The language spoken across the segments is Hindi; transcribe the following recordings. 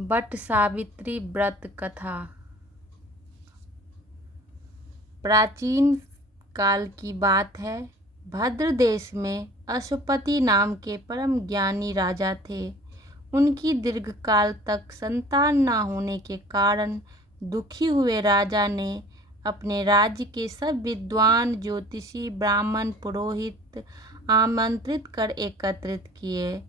बट सावित्री व्रत कथा। प्राचीन काल की बात है। भद्र देश में अशुपति नाम के परम ज्ञानी राजा थे। उनकी दीर्घकाल तक संतान न होने के कारण दुखी हुए राजा ने अपने राज्य के सब विद्वान, ज्योतिषी, ब्राह्मण, पुरोहित आमंत्रित कर एकत्रित किए।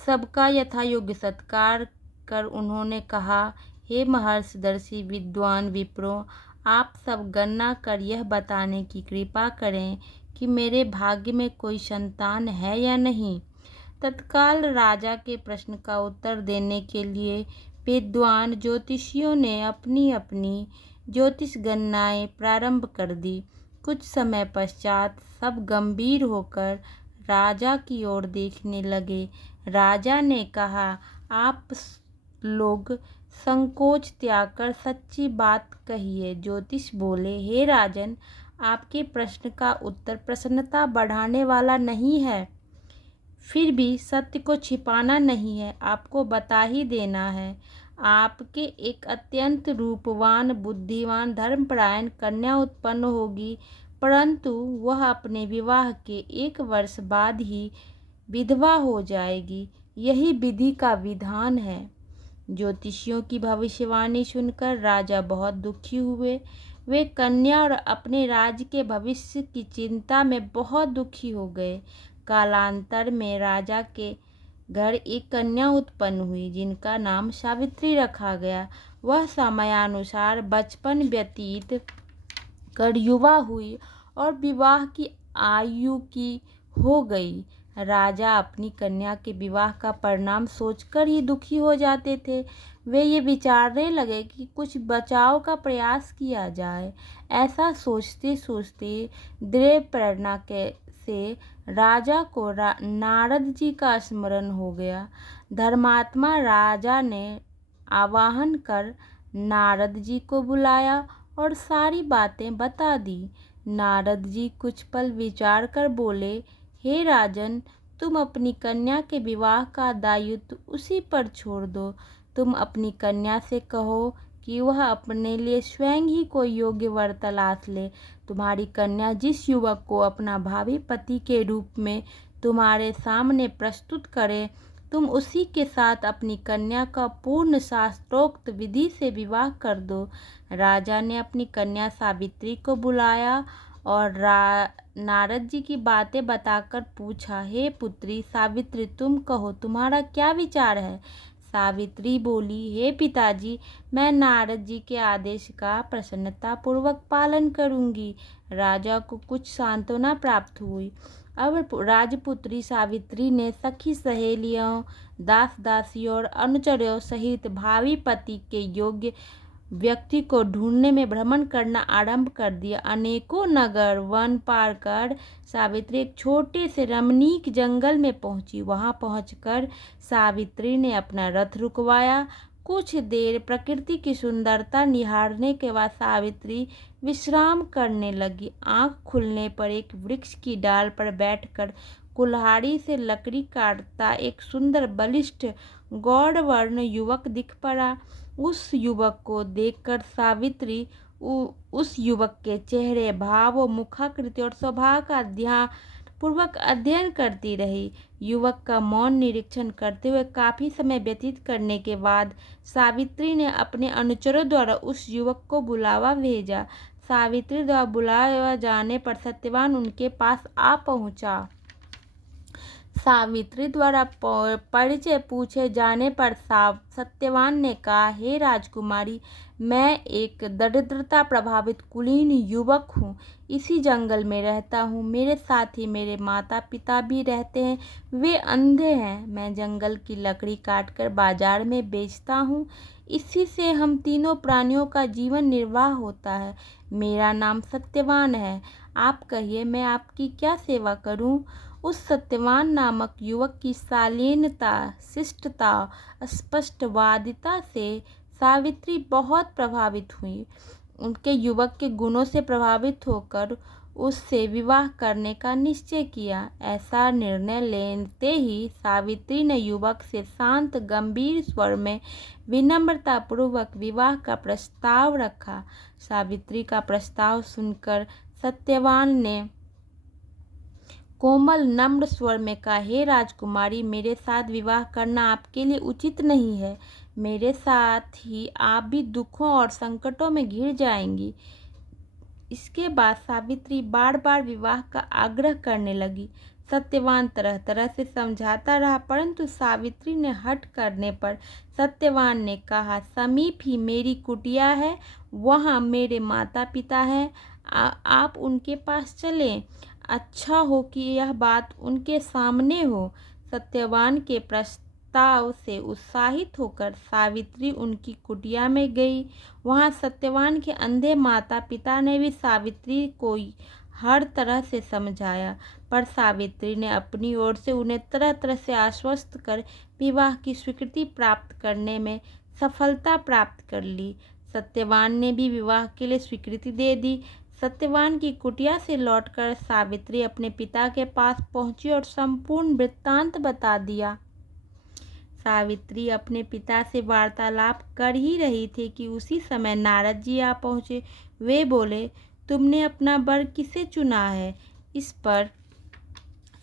सबका यथायोग्य सत्कार कर उन्होंने कहा, हे महर्षिदर्शी विद्वान विप्रो, आप सब गणना कर यह बताने की कृपा करें कि मेरे भाग्य में कोई संतान है या नहीं। तत्काल राजा के प्रश्न का उत्तर देने के लिए विद्वान ज्योतिषियों ने अपनी अपनी ज्योतिष गणनाएं प्रारंभ कर दी। कुछ समय पश्चात सब गंभीर होकर राजा की ओर देखने लगे। राजा ने कहा, आप लोग संकोच त्याग कर सच्ची बात कहिए। ज्योतिष बोले, हे राजन, आपके प्रश्न का उत्तर प्रसन्नता बढ़ाने वाला नहीं है, फिर भी सत्य को छिपाना नहीं है, आपको बता ही देना है। आपके एक अत्यंत रूपवान, बुद्धिमान, धर्मपरायण कन्या उत्पन्न होगी, परंतु वह अपने विवाह के 1 वर्ष बाद ही विधवा हो जाएगी। यही विधि का विधान है। ज्योतिषियों की भविष्यवाणी सुनकर राजा बहुत दुखी हुए। वे कन्या और अपने राज्य के भविष्य की चिंता में बहुत दुखी हो गए। कालांतर में राजा के घर एक कन्या उत्पन्न हुई, जिनका नाम सावित्री रखा गया। वह समयानुसार बचपन व्यतीत कर युवा हुई और विवाह की आयु की हो गई। राजा अपनी कन्या के विवाह का परिणाम सोचकर ही दुखी हो जाते थे। वे ये विचारने लगे कि कुछ बचाव का प्रयास किया जाए। ऐसा सोचते सोचते दृढ़ प्रेरणा से राजा को नारद जी का स्मरण हो गया। धर्मात्मा राजा ने आवाहन कर नारद जी को बुलाया और सारी बातें बता दी। नारद जी कुछ पल विचार कर बोले, हे राजन, तुम अपनी कन्या के विवाह का दायित्व उसी पर छोड़ दो। तुम अपनी कन्या से कहो कि वह अपने लिए स्वयं ही कोई योग्य वर तलाश ले। तुम्हारी कन्या जिस युवक को अपना भावी पति के रूप में तुम्हारे सामने प्रस्तुत करे, तुम उसी के साथ अपनी कन्या का पूर्ण शास्त्रोक्त विधि से विवाह कर दो। राजा ने अपनी कन्या सावित्री को बुलाया और नारद जी की बातें बताकर पूछा, हे पुत्री सावित्री, तुम कहो, तुम्हारा क्या विचार है? सावित्री बोली, हे पिताजी, मैं नारद जी के आदेश का प्रसन्नतापूर्वक पालन करूंगी। राजा को कुछ सांत्वना प्राप्त हुई। अब राजपुत्री सावित्री ने सखी सहेलियों, दास दासियों और अनुचरों सहित भावी पति के योग्य व्यक्ति को ढूंढने में भ्रमण करना आरंभ कर दिया। अनेकों नगर वन पार कर सावित्री एक छोटे से रमणीक जंगल में पहुंची। वहां पहुंचकर सावित्री ने अपना रथ रुकवाया। कुछ देर प्रकृति की सुंदरता निहारने के बाद सावित्री विश्राम करने लगी। आंख खुलने पर एक वृक्ष की डाल पर बैठकर कुल्हाड़ी से लकड़ी काटता एक सुंदर बलिष्ठ गौरवर्ण युवक दिख पड़ा। उस युवक को देखकर सावित्री उस युवक के चेहरे, भाव, मुखाकृति और स्वभाव का ध्यानपूर्वक अध्ययन करती रही। युवक का मौन निरीक्षण करते हुए काफी समय व्यतीत करने के बाद सावित्री ने अपने अनुचरों द्वारा उस युवक को बुलावा भेजा। सावित्री द्वारा बुलावा जाने पर सत्यवान उनके पास आ पहुंचा। सावित्री द्वारा परिचय पूछे जाने पर सत्यवान ने कहा, हे राजकुमारी, मैं एक दरिद्रता प्रभावित कुलीन युवक हूँ। इसी जंगल में रहता हूँ। मेरे साथ ही मेरे माता पिता भी रहते हैं। वे अंधे हैं। मैं जंगल की लकड़ी काटकर बाजार में बेचता हूँ। इसी से हम तीनों प्राणियों का जीवन निर्वाह होता है। मेरा नाम सत्यवान है। आप कहिए, मैं आपकी क्या सेवा करूँ? उस सत्यवान नामक युवक की शालीनता, शिष्टता, स्पष्टवादिता से सावित्री बहुत प्रभावित हुई। उनके युवक के गुणों से प्रभावित होकर उससे विवाह करने का निश्चय किया। ऐसा निर्णय लेते ही सावित्री ने युवक से शांत गंभीर स्वर में विनम्रतापूर्वक विवाह का प्रस्ताव रखा। सावित्री का प्रस्ताव सुनकर सत्यवान ने कोमल नम्र स्वर में कहा, हे राजकुमारी, मेरे साथ विवाह करना आपके लिए उचित नहीं है। मेरे साथ ही आप भी दुखों और संकटों में घिर जाएंगी। इसके बाद सावित्री बार बार विवाह का आग्रह करने लगी। सत्यवान तरह तरह से समझाता रहा, परंतु सावित्री ने हठ करने पर सत्यवान ने कहा, समीप ही मेरी कुटिया है, वहाँ मेरे माता पिता हैं, आप उनके पास चलें। अच्छा हो कि यह बात उनके सामने हो। सत्यवान के प्रस्ताव से उत्साहित होकर सावित्री उनकी कुटिया में गई। वहाँ सत्यवान के अंधे माता पिता ने भी सावित्री को हर तरह से समझाया, पर सावित्री ने अपनी ओर से उन्हें तरह तरह से आश्वस्त कर विवाह की स्वीकृति प्राप्त करने में सफलता प्राप्त कर ली। सत्यवान ने भी विवाह के लिए स्वीकृति दे दी। सत्यवान की कुटिया से लौटकर सावित्री अपने पिता के पास पहुंची और संपूर्ण वृत्तांत बता दिया। सावित्री अपने पिता से वार्तालाप कर ही रही थी कि उसी समय नारद जी आ पहुँचे। वे बोले, तुमने अपना वर किसे चुना है? इस पर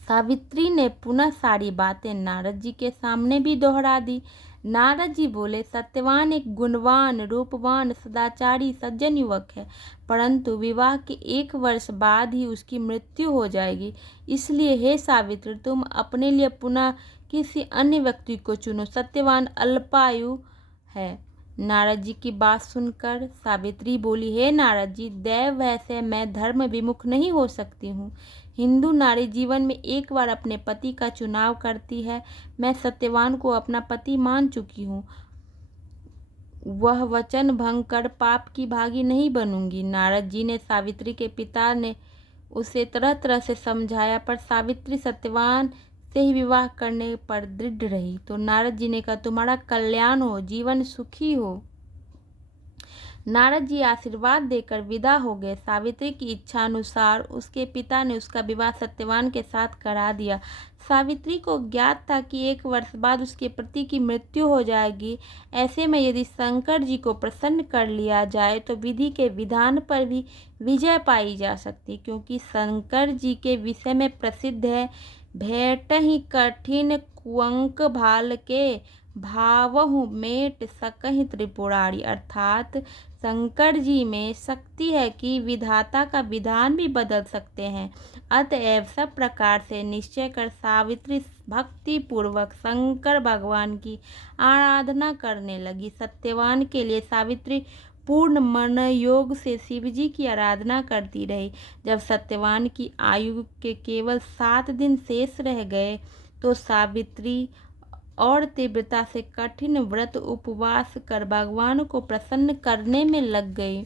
सावित्री ने पुनः सारी बातें नारद जी के सामने भी दोहरा दी। नारद जी बोले, सत्यवान एक गुणवान, रूपवान, सदाचारी, सज्जन युवक है, परंतु विवाह के 1 वर्ष बाद ही उसकी मृत्यु हो जाएगी। इसलिए हे सावित्री, तुम अपने लिए पुनः किसी अन्य व्यक्ति को चुनो। सत्यवान अल्पायु है। नारद जी की बात सुनकर सावित्री बोली, हे नारद जी, दैव वैसे मैं धर्म विमुख नहीं हो सकती हूँ। हिंदू नारी जीवन में एक बार अपने पति का चुनाव करती है। मैं सत्यवान को अपना पति मान चुकी हूँ। वह वचन भंग कर पाप की भागी नहीं बनूंगी। नारद जी ने सावित्री के पिता ने उसे तरह तरह से समझाया, पर सावित्री सत्यवान से ही विवाह करने पर दृढ़ रही। तो नारद जी ने कहा, तुम्हारा कल्याण हो, जीवन सुखी हो। नारद जी आशीर्वाद देकर विदा हो गए। सावित्री की इच्छा अनुसार उसके पिता ने उसका विवाह सत्यवान के साथ करा दिया। सावित्री को ज्ञात था कि 1 वर्ष बाद उसके पति की मृत्यु हो जाएगी। ऐसे में यदि शंकर जी को प्रसन्न कर लिया जाए तो विधि के विधान पर भी विजय पाई जा सकती, क्योंकि शंकर जी के विषय में प्रसिद्ध है, भेंटहि कठिन कुअंक भाल के, भावहु मेट सकहि त्रिपुरारी। अर्थात शंकर जी में शक्ति है कि विधाता का विधान भी बदल सकते हैं। अतएव सब प्रकार से निश्चय कर सावित्री भक्ति पूर्वक शंकर भगवान की आराधना करने लगी। सत्यवान के लिए सावित्री पूर्ण मन योग से शिव जी की आराधना करती रही। जब सत्यवान की आयु के केवल 7 दिन शेष रह गए तो सावित्री और तीव्रता से कठिन व्रत उपवास कर भगवान को प्रसन्न करने में लग गई।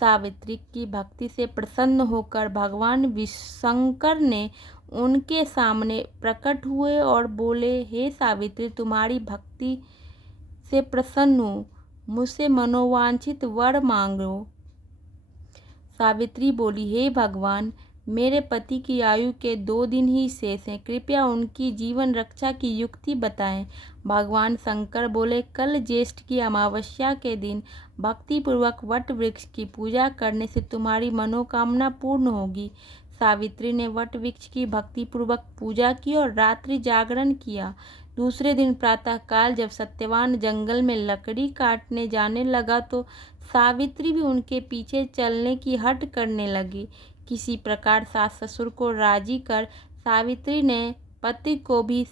सावित्री की भक्ति से प्रसन्न होकर भगवान शंकर ने उनके सामने प्रकट हुए और बोले, हे सावित्री, तुम्हारी भक्ति से प्रसन्न हूँ, मुझसे मनोवांछित वर मांगो। सावित्री बोली, हे भगवान, मेरे पति की आयु के 2 दिन ही शेष हैं, कृपया उनकी जीवन रक्षा की युक्ति बताएं। भगवान शंकर बोले, कल ज्येष्ठ की अमावस्या के दिन भक्ति पूर्वक वट वृक्ष की पूजा करने से तुम्हारी मनोकामना पूर्ण होगी। सावित्री ने वट वृक्ष की भक्ति पूर्वक पूजा की और रात्रि जागरण किया। दूसरे दिन प्रातःकाल जब सत्यवान जंगल में लकड़ी काटने जाने लगा तो सावित्री भी उनके पीछे चलने की हठ करने लगी। किसी प्रकार सास ससुर को राजी कर सावित्री ने पति को भी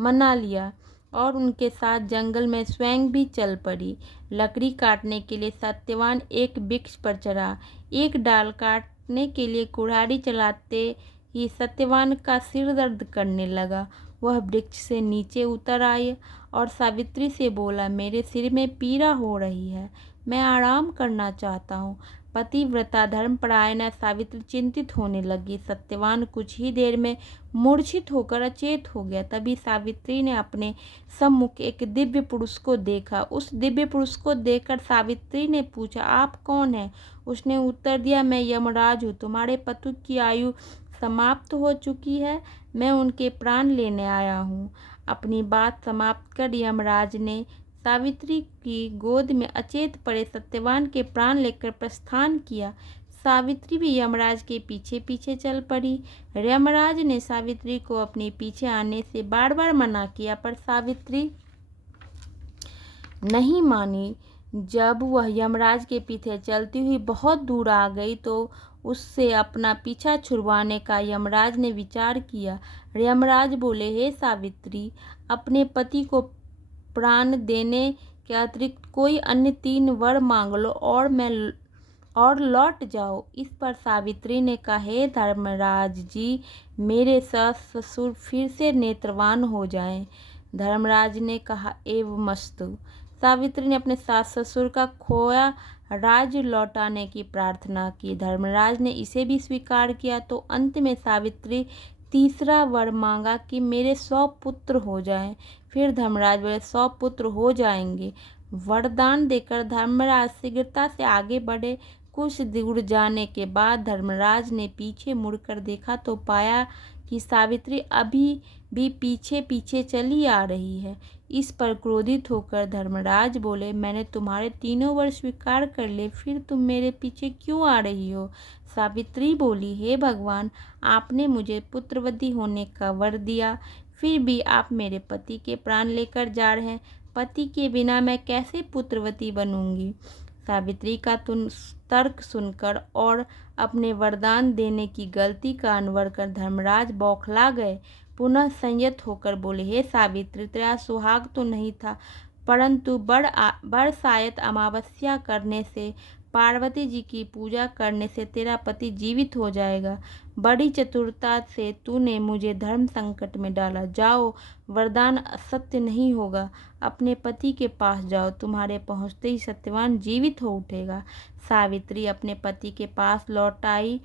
मना लिया और उनके साथ जंगल में स्वयं भी चल पड़ी। लकड़ी काटने के लिए सत्यवान एक वृक्ष पर चढ़ा। एक डाल काटने के लिए कुल्हाड़ी चलाते ही सत्यवान का सिर दर्द करने लगा। वह वृक्ष से नीचे उतर आए और सावित्री से बोला, मेरे सिर में पीड़ा हो रही है, मैं आराम करना चाहता हूँ। पतिव्रता धर्मपरायणा सावित्री चिंतित होने लगी। सत्यवान कुछ ही देर में मूर्छित होकर अचेत हो गया। तभी सावित्री ने अपने सम्मुख एक दिव्य पुरुष को देखा। उस दिव्य पुरुष को देखकर सावित्री ने पूछा, आप कौन हैं? उसने उत्तर दिया, मैं यमराज हूँ। तुम्हारे पति की आयु समाप्त हो चुकी है, मैं उनके प्राण लेने आया हूँ। अपनी बात समाप्त कर यमराज ने सावित्री की गोद में अचेत पड़े सत्यवान के प्राण लेकर प्रस्थान किया। सावित्री भी यमराज के पीछे पीछे चल पड़ी। यमराज ने सावित्री को अपने पीछे आने से बार बार मना किया, पर सावित्री नहीं मानी। जब वह यमराज के पीछे चलती हुई बहुत दूर आ गई तो उससे अपना पीछा छुड़वाने का यमराज ने विचार किया। यमराज बोले, हे सावित्री, अपने पति को प्राण देने के अतिरिक्त कोई अन्य 3 वर मांग लो और लौट जाओ। इस पर सावित्री ने कहा, हे धर्मराज जी, मेरे सास ससुर फिर से नेत्रवान हो जाएं। धर्मराज ने कहा, एवमस्तु। सावित्री ने अपने सास ससुर का खोया राज्य लौटाने की प्रार्थना की। धर्मराज ने इसे भी स्वीकार किया। तो अंत में सावित्री तीसरा वर मांगा कि मेरे 100 पुत्र हो जाएं। फिर धर्मराज बोले, 100 पुत्र हो जाएंगे। वरदान देकर धर्मराज शीघ्रता से आगे बढ़े। कुछ दूर जाने के बाद धर्मराज ने पीछे मुड़कर देखा तो पाया कि सावित्री अभी भी पीछे पीछे चली आ रही है। इस पर क्रोधित होकर धर्मराज बोले, मैंने तुम्हारे 3 वर स्वीकार कर लिए, फिर तुम मेरे पीछे क्यों आ रही हो? सावित्री बोली, हे भगवान, आपने मुझे पुत्रवती होने का वर दिया, फिर भी आप मेरे पति के प्राण लेकर जा रहे हैं। पति के बिना मैं कैसे पुत्रवती बनूंगी? सावित्री का तर्क सुनकर और अपने वरदान देने की गलती का अनवर कर धर्मराज बौखला गए। पुनः संयत होकर बोले, हे सावित्री, तेरा सुहाग तो नहीं था, परंतु बरसायत अमावस्या करने से, पार्वती जी की पूजा करने से तेरा पति जीवित हो जाएगा। बड़ी चतुरता से तूने मुझे धर्म संकट में डाला। जाओ, वरदान असत्य नहीं होगा। अपने पति के पास जाओ, तुम्हारे पहुँचते ही सत्यवान जीवित हो उठेगा। सावित्री अपने पति के पास लौट आई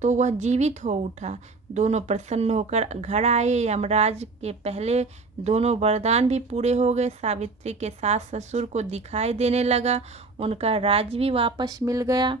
तो वह जीवित हो उठा। दोनों प्रसन्न होकर घर आए। यमराज के पहले दोनों वरदान भी पूरे हो गए। सावित्री के सास ससुर को दिखाई देने लगा, उनका राज्य भी वापस मिल गया।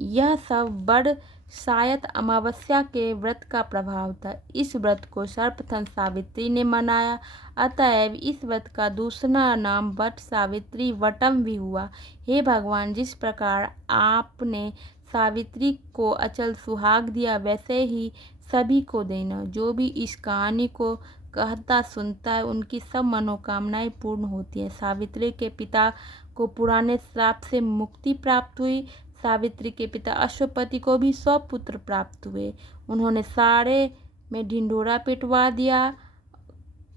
यह सब बरसायत अमावस्या के व्रत का प्रभाव था। इस व्रत को सर्वप्रथम सावित्री ने मनाया, अतएव इस व्रत का दूसरा नाम वट सावित्री वटम भी हुआ। हे भगवान, जिस प्रकार आपने सावित्री को अचल सुहाग दिया, वैसे ही सभी को देना। जो भी इस कहानी को कहता सुनता है, उनकी सब मनोकामनाएं पूर्ण होती हैं। सावित्री के पिता को पुराने श्राप से मुक्ति प्राप्त हुई। सावित्री के पिता अश्वपति को भी 100 पुत्र प्राप्त हुए। उन्होंने सारे में ढिंढोरा पिटवा दिया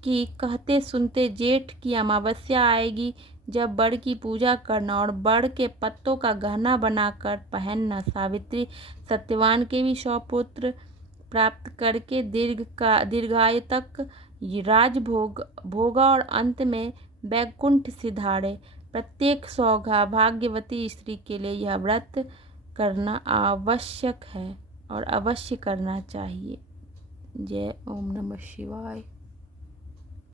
कि कहते सुनते जेठ की अमावस्या आएगी, जब बड़ की पूजा करना और बड़ के पत्तों का गहना बनाकर पहनना। सावित्री सत्यवान के भी 100 पुत्र प्राप्त करके दीर्घायु तक राजभोग भोगा और अंत में वैकुंठ सिधारे। प्रत्येक सौभाग्यवती स्त्री के लिए यह व्रत करना आवश्यक है और अवश्य करना चाहिए। जय ओम नमः शिवाय।